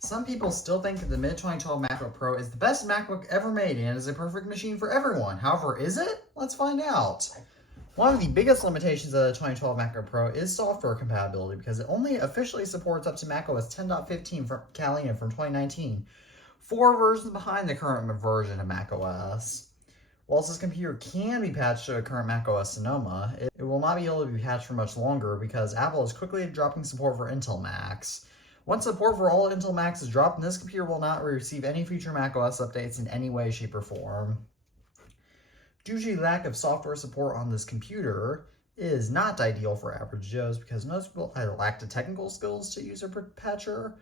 Some people still think that the mid-2012 MacBook Pro is the best MacBook ever made and is a perfect machine for everyone. However, is it? Let's find out. One of the biggest limitations of the 2012 MacBook Pro is software compatibility because it only officially supports up to macOS 10.15 from Catalina from 2019, 4 versions behind the current version of macOS. Whilst this computer can be patched to a current macOS Sonoma, it will not be able to be patched for much longer because Apple is quickly dropping support for Intel Macs. Once support for all Intel Macs is dropped, this computer will not receive any future macOS updates in any way, shape, or form. Due to the lack of software support on this computer, it is not ideal for average Joes because most people either lack the technical skills to use a patcher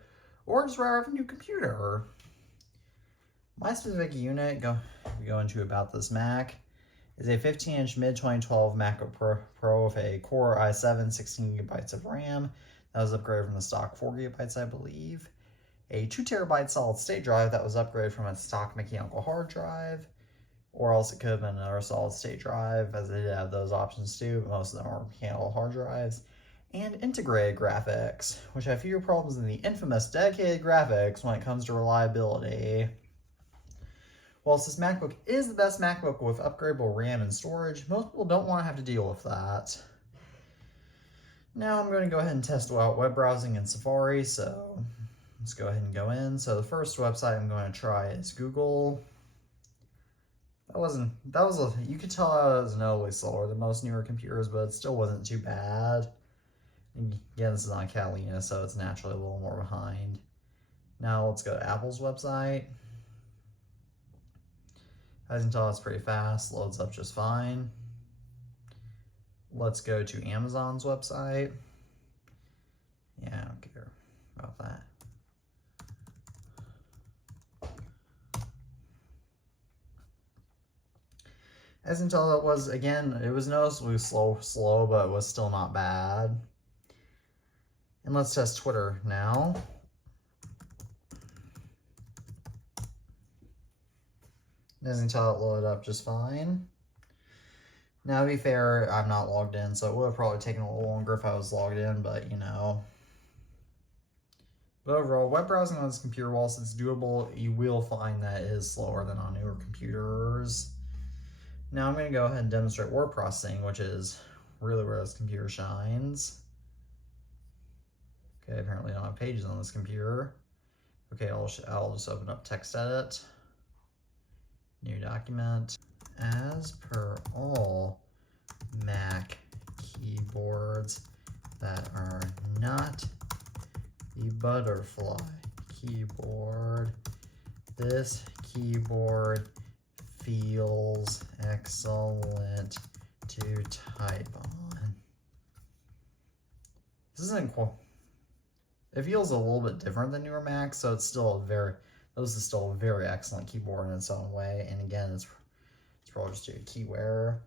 or just rather have a new computer. My specific unit we go into about this Mac is a 15-inch mid-2012 MacBook Pro with a Core i7, 16 gigabytes of RAM. That was upgraded from the stock 4 gigabytes, I believe. A 2 terabyte solid state drive that was upgraded from a stock mechanical hard drive. Or else it could have been another solid state drive, as they did have those options too, but most of them are mechanical hard drives. And integrated graphics, which have fewer problems than the infamous dedicated graphics when it comes to reliability. Whilst this MacBook is the best MacBook with upgradable RAM and storage, most people don't want to have to deal with that. Now I'm going to go ahead and test out web browsing in Safari, so let's go ahead and go in. So the first website I'm going to try is Google. You could tell that was notably slower than most newer computers, but it still wasn't too bad. Again, this is on Catalina, so it's naturally a little more behind. Now let's go to Apple's website. As you can tell, it's pretty fast, loads up just fine. Let's go to Amazon's website. Yeah, I don't care about that. As you can tell, it was noticeably slow, but it was still not bad. And let's test Twitter now. As you can tell, it loaded up just fine. Now, to be fair, I'm not logged in, so it would have probably taken a little longer if I was logged in, but you know. But overall, web browsing on this computer, whilst it's doable, you will find that it is slower than on newer computers. Now I'm going to go ahead and demonstrate word processing, which is really where this computer shines. Okay, apparently I don't have pages on this computer. Okay, I'll just open up TextEdit. New document. As per all Mac keyboards that are not the butterfly keyboard, this keyboard feels excellent to type on. This isn't cool. It feels a little bit different than newer Macs, so it's still this is still a very excellent keyboard in its own way. And again, it's probably just a key wear.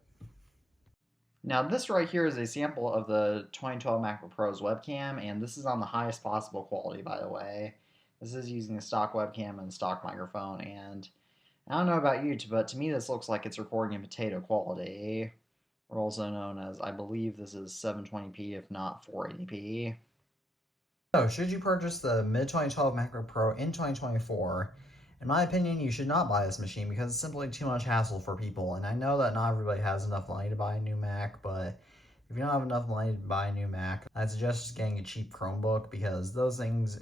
Now this right here is a sample of the 2012 MacBook Pro's webcam, and this is on the highest possible quality, by the way. This is using a stock webcam and stock microphone, and I don't know about you, but to me this looks like it's recording in potato quality, or also known as, I believe this is 720p if not 480p. So, should you purchase the mid-2012 MacBook Pro in 2024? In my opinion, you should not buy this machine because it's simply too much hassle for people, and I know that not everybody has enough money to buy a new Mac, but if you don't have enough money to buy a new Mac, I'd suggest just getting a cheap Chromebook because those things,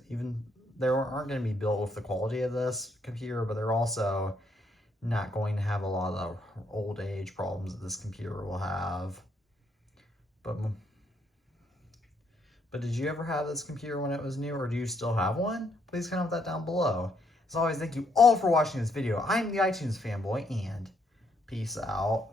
they aren't going to be built with the quality of this computer, but they're also not going to have a lot of the old age problems that this computer will have. But did you ever have this computer when it was new, or do you still have one? Please comment that down below. As always, thank you all for watching this video. I'm the iTunes Fanboy, and peace out.